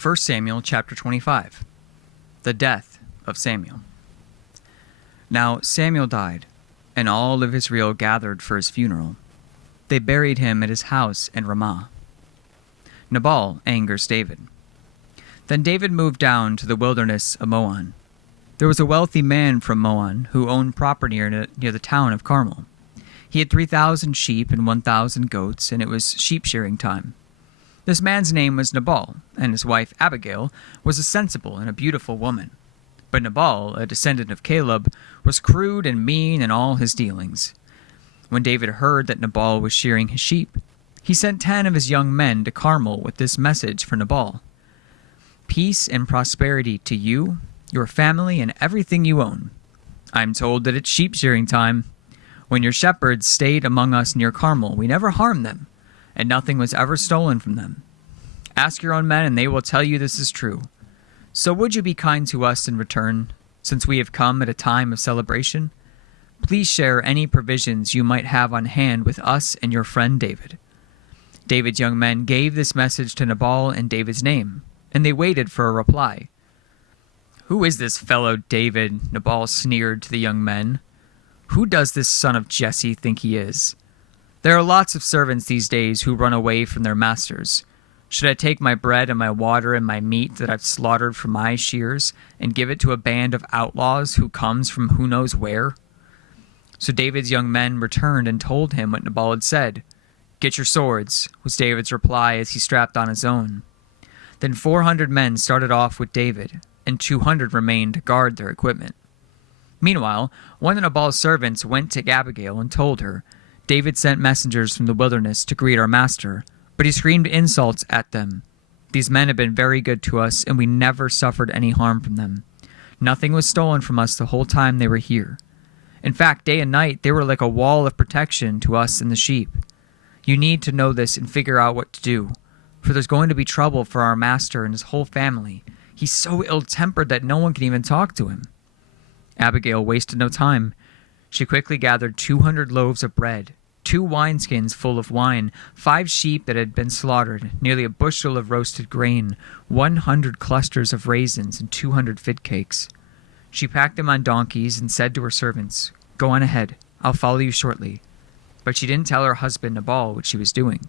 1 Samuel chapter 25. The death of Samuel. Now Samuel died, and all of Israel gathered for his funeral. They buried him at his house in Ramah. Nabal angers David. Then David moved down to the wilderness of Maon. There was a wealthy man from Maon who owned property near the town of Carmel. He had 3,000 sheep and 1,000 goats, and it was sheep shearing time. This man's name was Nabal, and his wife Abigail was a sensible and a beautiful woman. But Nabal, a descendant of Caleb, was crude and mean in all his dealings. When David heard that Nabal was shearing his sheep, he sent 10 of his young men to Carmel with this message for Nabal: "Peace and prosperity to you, your family, and everything you own. I am told that it's sheep shearing time. When your shepherds stayed among us near Carmel, we never harmed them, and nothing was ever stolen from them. Ask your own men, and they will tell you this is true. So would you be kind to us in return, since we have come at a time of celebration? Please share any provisions you might have on hand with us and your friend David." David's young men gave this message to Nabal in David's name, and they waited for a reply. "Who is this fellow David?" Nabal sneered to the young men. "Who does this son of Jesse think he is? There are lots of servants these days who run away from their masters. Should I take my bread and my water and my meat that I've slaughtered for my shears and give it to a band of outlaws who comes from who knows where?" So David's young men returned and told him what Nabal had said. "Get your swords," was David's reply as he strapped on his own. Then 400 men started off with David, and 200 remained to guard their equipment. Meanwhile, one of Nabal's servants went to Abigail and told her, "David sent messengers from the wilderness to greet our master, but he screamed insults at them. These men have been very good to us, and we never suffered any harm from them. Nothing was stolen from us the whole time they were here. In fact, day and night, they were like a wall of protection to us and the sheep. You need to know this and figure out what to do, for there's going to be trouble for our master and his whole family. He's so ill-tempered that no one can even talk to him." Abigail wasted no time. She quickly gathered 200 loaves of bread, 2 wineskins full of wine, 5 sheep that had been slaughtered, nearly a bushel of roasted grain, 100 clusters of raisins, and 200 fig cakes. She packed them on donkeys and said to her servants, "Go on ahead. I'll follow you shortly." But she didn't tell her husband Nabal what she was doing.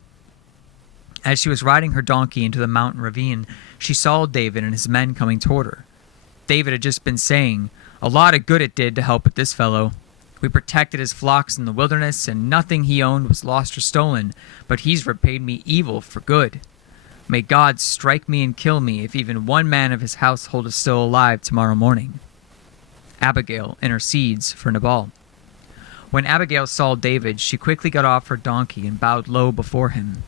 As she was riding her donkey into the mountain ravine, she saw David and his men coming toward her. David had just been saying, "A lot of good it did to help with this fellow. We protected his flocks in the wilderness, and nothing he owned was lost or stolen, but he's repaid me evil for good. May God strike me and kill me if even one man of his household is still alive tomorrow morning." Abigail intercedes for Nabal. When Abigail saw David, she quickly got off her donkey and bowed low before him.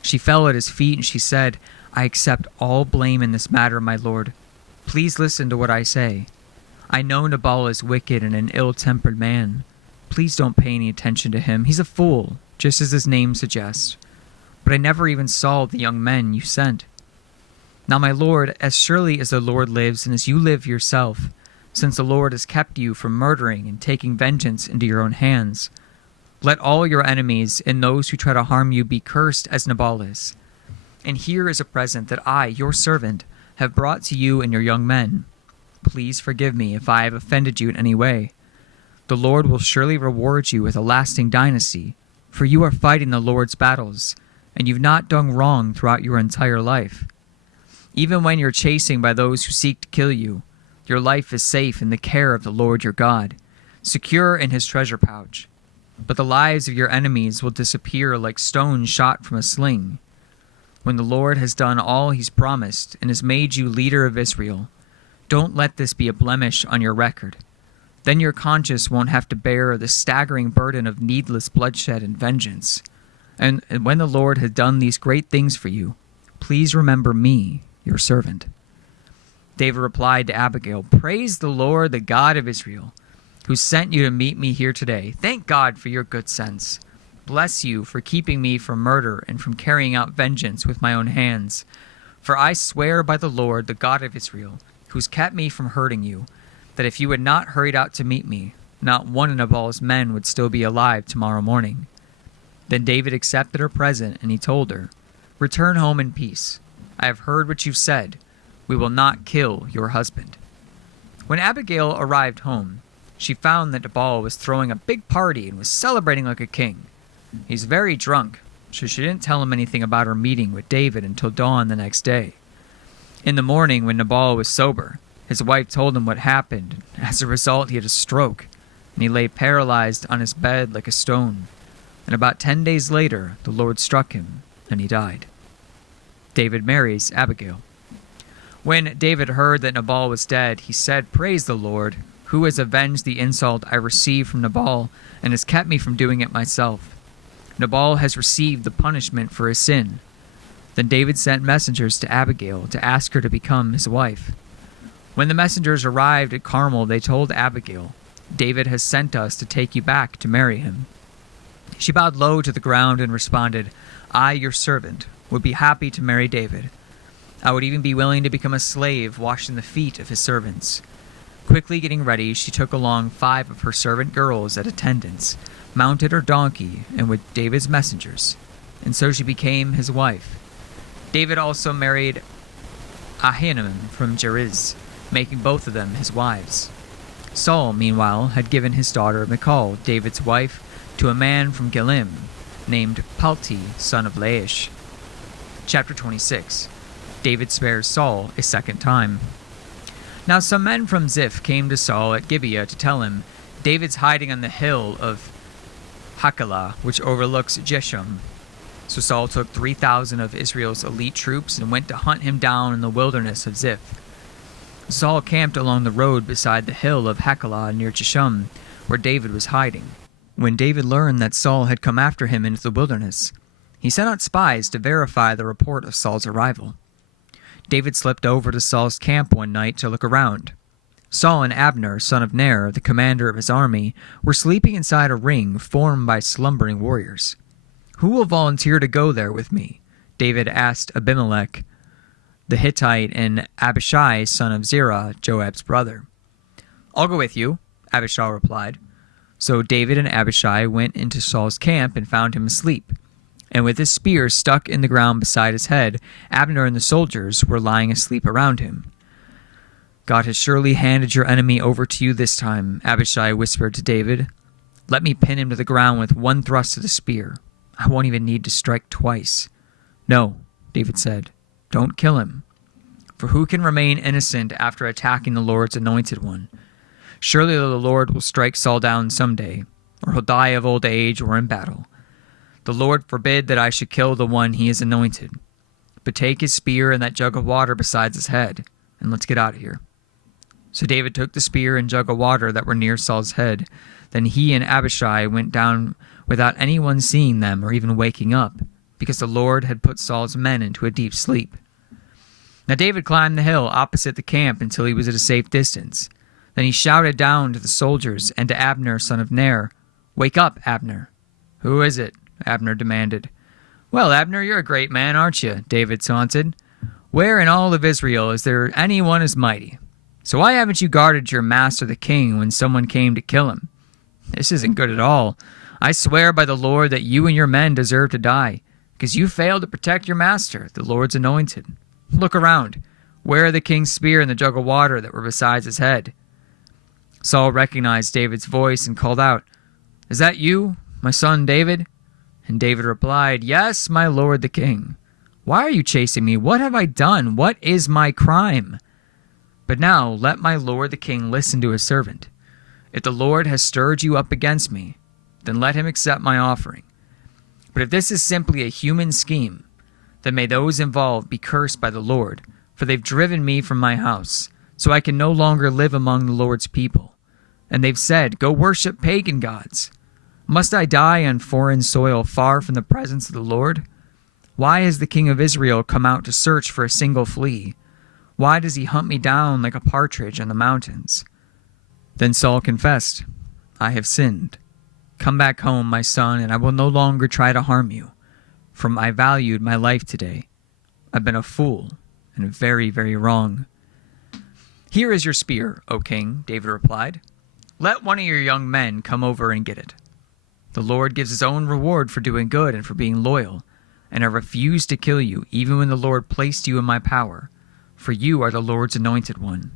She fell at his feet and she said, "I accept all blame in this matter, my lord. Please listen to what I say. I know Nabal is wicked and an ill-tempered man. Please don't pay any attention to him. He's a fool, just as his name suggests. But I never even saw the young men you sent. Now, my lord, as surely as the Lord lives and as you live yourself, since the Lord has kept you from murdering and taking vengeance into your own hands, let all your enemies and those who try to harm you be cursed as Nabal is. And here is a present that I, your servant, have brought to you and your young men. Please forgive me if I have offended you in any way. The Lord will surely reward you with a lasting dynasty, for you are fighting the Lord's battles, and you've not done wrong throughout your entire life. Even when you're chasing by those who seek to kill you, your life is safe in the care of the Lord your God, secure in his treasure pouch. But the lives of your enemies will disappear like stones shot from a sling. When the Lord has done all he's promised and has made you leader of Israel, don't let this be a blemish on your record. Then your conscience won't have to bear the staggering burden of needless bloodshed and vengeance. And when the Lord has done these great things for you, please remember me, your servant." David replied to Abigail, "Praise the Lord, the God of Israel, who sent you to meet me here today. Thank God for your good sense. Bless you for keeping me from murder and from carrying out vengeance with my own hands. For I swear by the Lord, the God of Israel, who's kept me from hurting you, that if you had not hurried out to meet me, not one of Nabal's men would still be alive tomorrow morning." Then David accepted her present, and he told her, "Return home in peace. I have heard what you've said, We will not kill your husband." When Abigail arrived home, she found that Nabal was throwing a big party and was celebrating like a king. He's very drunk, so she didn't tell him anything about her meeting with David until dawn the next day. In the morning, when Nabal was sober, his wife told him what happened. As a result, he had a stroke, and he lay paralyzed on his bed like a stone. And about 10 days later, the Lord struck him, and he died. David marries Abigail. When David heard that Nabal was dead, he said, "Praise the Lord, who has avenged the insult I received from Nabal and has kept me from doing it myself. Nabal has received the punishment for his sin." Then David sent messengers to Abigail to ask her to become his wife. When the messengers arrived at Carmel, they told Abigail, "David has sent us to take you back to marry him." She bowed low to the ground and responded, "I, your servant, would be happy to marry David. I would even be willing to become a slave, washing the feet of his servants." Quickly getting ready, she took along 5 of her servant girls as attendants, mounted her donkey, and with David's messengers, and so she became his wife. David also married Ahinoam from Jeriz, making both of them his wives. Saul, meanwhile, had given his daughter Michal, David's wife, to a man from Gilim, named Palti, son of Laish. Chapter 26. David spares Saul a second time. Now some men from Ziph came to Saul at Gibeah to tell him, "David's hiding on the hill of Hachilah, which overlooks Jesham." So Saul took 3,000 of Israel's elite troops and went to hunt him down in the wilderness of Ziph. Saul camped along the road beside the hill of Hachilah near Jesham, where David was hiding. When David learned that Saul had come after him into the wilderness, he sent out spies to verify the report of Saul's arrival. David slipped over to Saul's camp one night to look around. Saul and Abner, son of Ner, the commander of his army, were sleeping inside a ring formed by slumbering warriors. "Who will volunteer to go there with me?" David asked Abimelech, the Hittite, and Abishai, son of Zerah, Joab's brother. "I'll go with you," Abishai replied. So David and Abishai went into Saul's camp and found him asleep. And with his spear stuck in the ground beside his head, Abner and the soldiers were lying asleep around him. "God has surely handed your enemy over to you this time," Abishai whispered to David. "Let me pin him to the ground with one thrust of the spear. I won't even need to strike twice." "No," David said, "don't kill him. For who can remain innocent after attacking the Lord's anointed one? Surely the Lord will strike Saul down someday, or he'll die of old age or in battle. The Lord forbid that I should kill the one he has anointed. But take his spear and that jug of water beside his head, and let's get out of here." So David took the spear and jug of water that were near Saul's head. Then he and Abishai went down without anyone seeing them or even waking up, because the Lord had put Saul's men into a deep sleep. Now David climbed the hill opposite the camp until he was at a safe distance. Then he shouted down to the soldiers and to Abner, son of Ner, "Wake up, Abner." "Who is it?" Abner demanded. "Well, Abner, you're a great man, aren't you?" David taunted. "Where in all of Israel is there anyone as mighty? So why haven't you guarded your master the king when someone came to kill him? This isn't good at all. I swear by the Lord that you and your men deserve to die, because you failed to protect your master, the Lord's anointed. Look around. Where are the king's spear and the jug of water that were beside his head?" Saul recognized David's voice and called out, "Is that you, my son David?" And David replied, "Yes, my lord the king. Why are you chasing me? What have I done? What is my crime? But now let my lord the king listen to his servant. If the Lord has stirred you up against me, then let him accept my offering. But if this is simply a human scheme, then may those involved be cursed by the Lord, for they've driven me from my house, so I can no longer live among the Lord's people. And they've said, 'Go worship pagan gods.' Must I die on foreign soil far from the presence of the Lord? Why has the king of Israel come out to search for a single flea? Why does he hunt me down like a partridge on the mountains?" Then Saul confessed, "I have sinned. Come back home, my son, and I will no longer try to harm you, for I valued my life today. I've been a fool and very, very wrong." "Here is your spear, O king," David replied. "Let one of your young men come over and get it. The Lord gives his own reward for doing good and for being loyal, and I refuse to kill you even when the Lord placed you in my power. for you are the Lord's anointed one.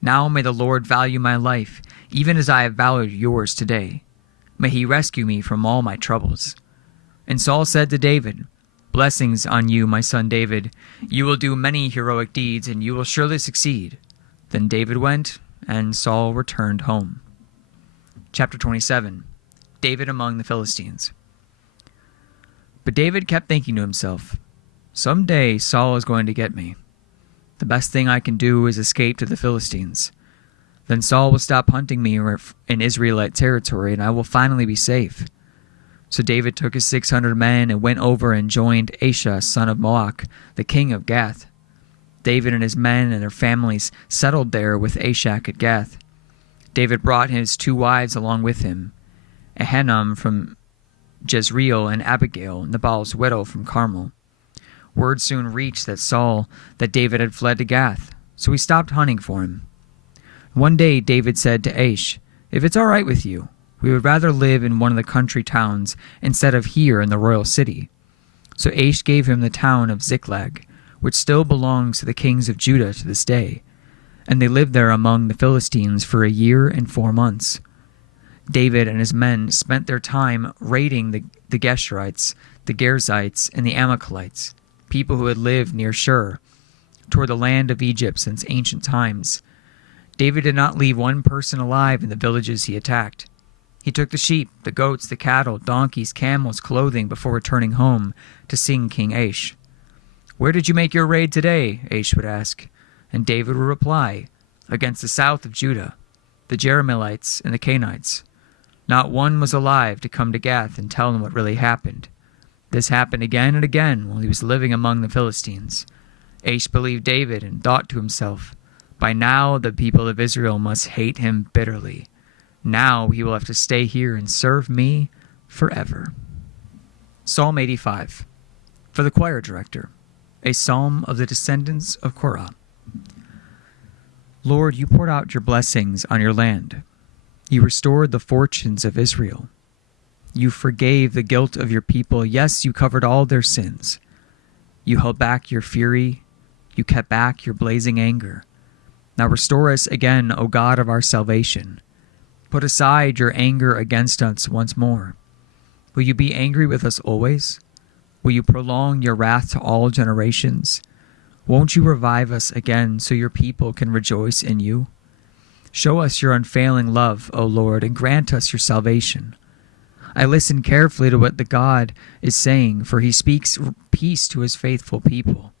Now may the Lord value my life, even as I have valued yours today. May he rescue me from all my troubles." And Saul said to David, "Blessings on you, my son David. You will do many heroic deeds, and you will surely succeed." Then David went, and Saul returned home. Chapter 27. David among the Philistines. But David kept thinking to himself, "Someday Saul is going to get me. The best thing I can do is escape to the Philistines. Then Saul will stop hunting me in Israelite territory, and I will finally be safe." So David took his 600 men and went over and joined Asa, son of Maoch, the king of Gath. David and his men and their families settled there with Ashak at Gath. David brought his 2 wives along with him, Ahinoam from Jezreel and Abigail, Nabal's widow, from Carmel. Word soon reached that David had fled to Gath, so he stopped hunting for him. One day David said to Ash, "If it's all right with you, we would rather live in one of the country towns instead of here in the royal city." So Ash gave him the town of Ziklag, which still belongs to the kings of Judah to this day, and they lived there among the Philistines for 1 year and 4 months. David and his men spent their time raiding the Geshurites, the Gerzites, and the Amalekites, people who had lived near Shur, toward the land of Egypt since ancient times. David did not leave one person alive in the villages he attacked. He took the sheep, the goats, the cattle, donkeys, camels, clothing before returning home to sing King Ash. "Where did you make your raid today?" Ash would ask. And David would reply, "Against the south of Judah, the Jerahmeelites and the Canaanites." Not one was alive to come to Gath and tell him what really happened. This happened again and again while he was living among the Philistines. Ash believed David and thought to himself, "By now the people of Israel must hate him bitterly. Now he will have to stay here and serve me forever." Psalm 85. For the choir director, a psalm of the descendants of Korah. Lord, you poured out your blessings on your land. You restored the fortunes of Israel. You forgave the guilt of your people. Yes, you covered all their sins. You held back your fury. You kept back your blazing anger. Now restore us again, O God of our salvation. Put aside your anger against us once more. Will you be angry with us always? Will you prolong your wrath to all generations? Won't you revive us again so your people can rejoice in you? Show us your unfailing love, O Lord, and grant us your salvation. I listen carefully to what the God is saying, for he speaks peace to his faithful people.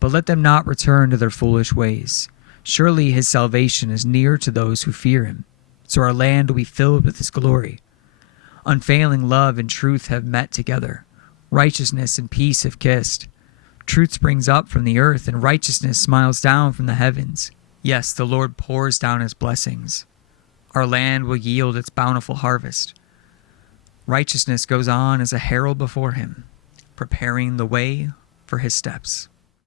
But let them not return to their foolish ways. Surely his salvation is near to those who fear him, so our land will be filled with his glory. Unfailing love and truth have met together. Righteousness and peace have kissed. Truth springs up from the earth, and righteousness smiles down from the heavens. Yes, the Lord pours down his blessings. Our land will yield its bountiful harvest. Righteousness goes on as a herald before him, preparing the way for his steps.